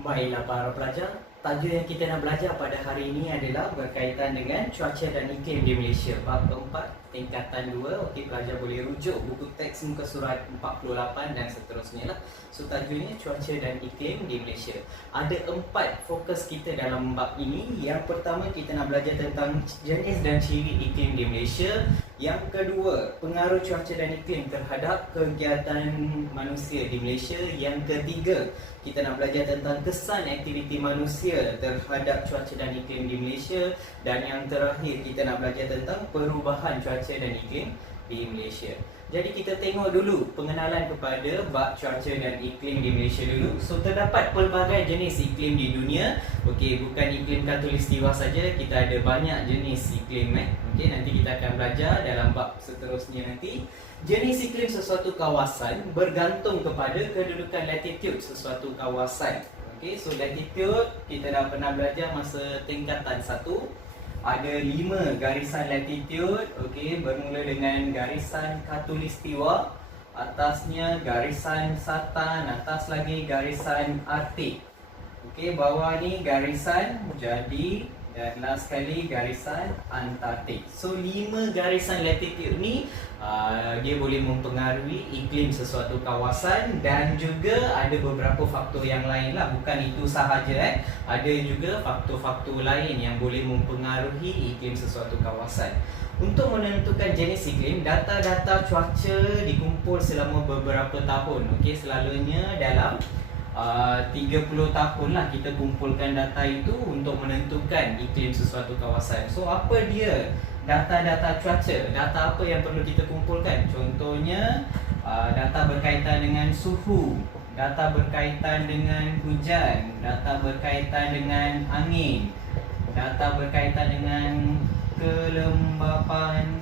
Baiklah para pelajar, tajuk yang kita nak belajar pada hari ini adalah berkaitan dengan cuaca dan iklim di Malaysia. Bab keempat, tingkatan 2. Okey, pelajar boleh rujuk buku teks muka surat 48 dan seterusnya lah. So tajuknya cuaca dan iklim di Malaysia. Ada 4 fokus kita dalam bab ini. Yang pertama, kita nak belajar tentang jenis dan ciri iklim di Malaysia. Yang kedua, pengaruh cuaca dan iklim terhadap kegiatan manusia di Malaysia. Yang ketiga, kita nak belajar tentang kesan aktiviti manusia terhadap cuaca dan iklim di Malaysia. Dan yang terakhir, kita nak belajar tentang perubahan cuaca dan iklim di Malaysia. Jadi kita tengok dulu pengenalan kepada bab cuaca dan iklim di Malaysia dulu. So terdapat pelbagai jenis iklim di dunia. Okey, bukan iklim khatulistiwa saja, kita ada banyak jenis iklim. Okey, nanti kita akan belajar dalam bab seterusnya nanti. Jenis iklim sesuatu kawasan bergantung kepada kedudukan latitude sesuatu kawasan. Okey, so latitude kita dah pernah belajar masa tingkatan 1. Ada 5 garisan latitude. Okey, bermula dengan garisan khatulistiwa, atasnya garisan Satan, atas lagi garisan Arktik. Okey, bawah ni garisan Jadi, dan last sekali garisan Antartik. So 5 garisan latitude ni dia boleh mempengaruhi iklim sesuatu kawasan. Dan juga ada beberapa faktor yang lain lah, bukan itu sahaja. Ada juga faktor-faktor lain yang boleh mempengaruhi iklim sesuatu kawasan. Untuk menentukan jenis iklim, data-data cuaca dikumpul selama beberapa tahun. Okey, selalunya dalam 30 tahun lah kita kumpulkan data itu untuk menentukan iklim sesuatu kawasan. So apa dia data-data cuaca? Data apa yang perlu kita kumpulkan? Contohnya data berkaitan dengan suhu, data berkaitan dengan hujan, data berkaitan dengan angin, data berkaitan dengan kelembapan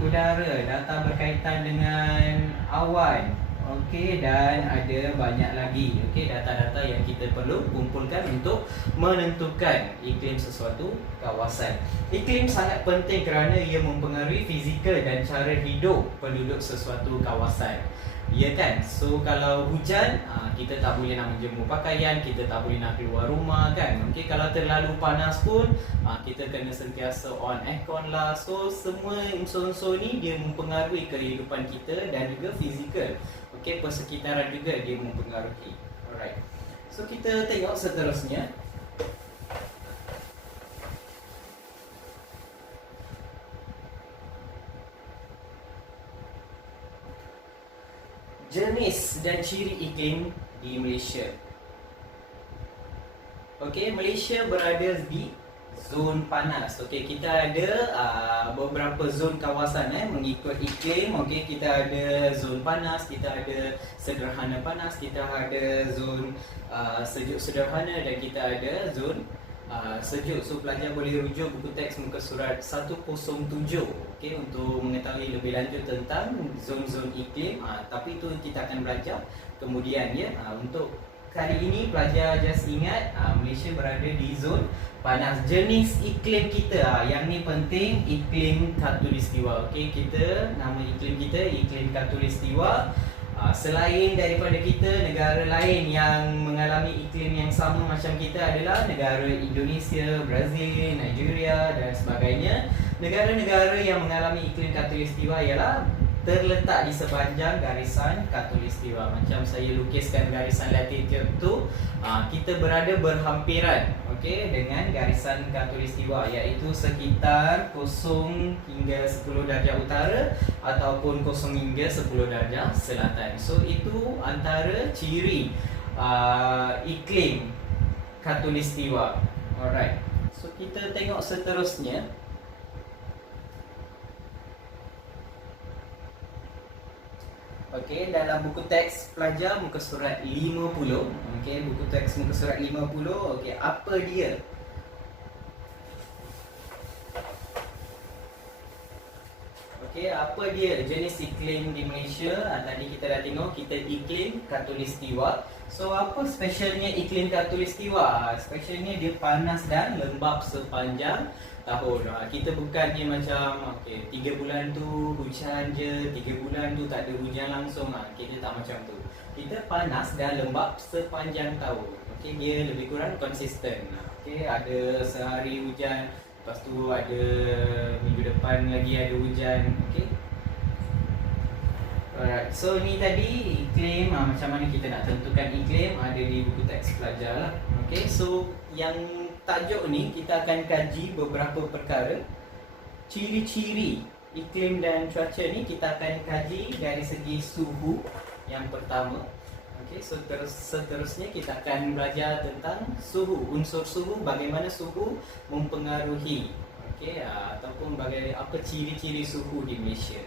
udara, data berkaitan dengan awan. Okey, dan ada banyak lagi data-data yang kita perlu kumpulkan untuk menentukan iklim sesuatu kawasan. Iklim sangat penting kerana ia mempengaruhi fizikal dan cara hidup penduduk sesuatu kawasan. Ya kan? So kalau hujan, kita tak boleh nak menjemur pakaian, kita tak boleh nak keluar rumah kan. Okey, kalau terlalu panas pun kita kena sentiasa on aircon lah. So semua unsur-unsur ni dia mempengaruhi kehidupan kita dan juga fizikal. Okey, persekitaran juga dia mempengaruhi. Alright. So kita tengok seterusnya. Jenis dan ciri iklim di Malaysia. Okey, Malaysia berada di zon panas. Okey, kita ada beberapa zon kawasan mengikut iklim. Okey, kita ada zon panas, kita ada sederhana panas, kita ada zon sejuk sederhana dan kita ada zon sejuk. So pelajar boleh rujuk buku teks muka surat 107 untuk mengetahui lebih lanjut tentang zon-zon iklim. Tapi itu kita akan belajar kemudian ya. Untuk kali ini pelajar just ingat Malaysia berada di zon panas. Jenis iklim kita yang ni penting, iklim khatulistiwa. Okey, kita nama iklim kita iklim khatulistiwa. Selain daripada kita, negara lain yang mengalami iklim yang sama macam kita adalah negara Indonesia, Brazil, Nigeria dan sebagainya. Negara-negara yang mengalami iklim khatulistiwa ialah terletak di sepanjang garisan khatulistiwa. Macam saya lukiskan garisan latitude tu, kita berada berhampiran dengan garisan khatulistiwa, iaitu sekitar 0 hingga 10 darjah utara ataupun 0 hingga 10 darjah selatan. So itu antara ciri iklim khatulistiwa. Alright. So kita tengok seterusnya. Okey, dalam buku teks pelajar muka surat 50. Okey, buku teks muka surat 50. Okey, apa dia? Okey, apa dia jenis iklim di Malaysia? Tadi kita dah tengok kita iklim khatulistiwa. So apa specialnya iklim khatulistiwa? Specialnya dia panas dan lembap sepanjang tahun. Kita bukan dia macam 3 bulan tu hujan je, 3 bulan tu tak ada hujan langsung. Kita tak macam tu. Kita panas dan lembap sepanjang tahun. Okey, dia lebih kurang konsisten. Okey, ada sehari hujan, lepas tu ada minggu depan lagi ada hujan. Okey. Alright, so ni tadi iklim, macam mana kita nak tentukan iklim ada di buku teks pelajar lah. Okay, so yang tajuk ni kita akan kaji beberapa perkara. Ciri-ciri iklim dan cuaca ni kita akan kaji dari segi suhu yang pertama. Okay, so seterusnya kita akan belajar tentang suhu, unsur suhu, bagaimana suhu mempengaruhi, okay, ataupun apa ciri-ciri suhu di Malaysia.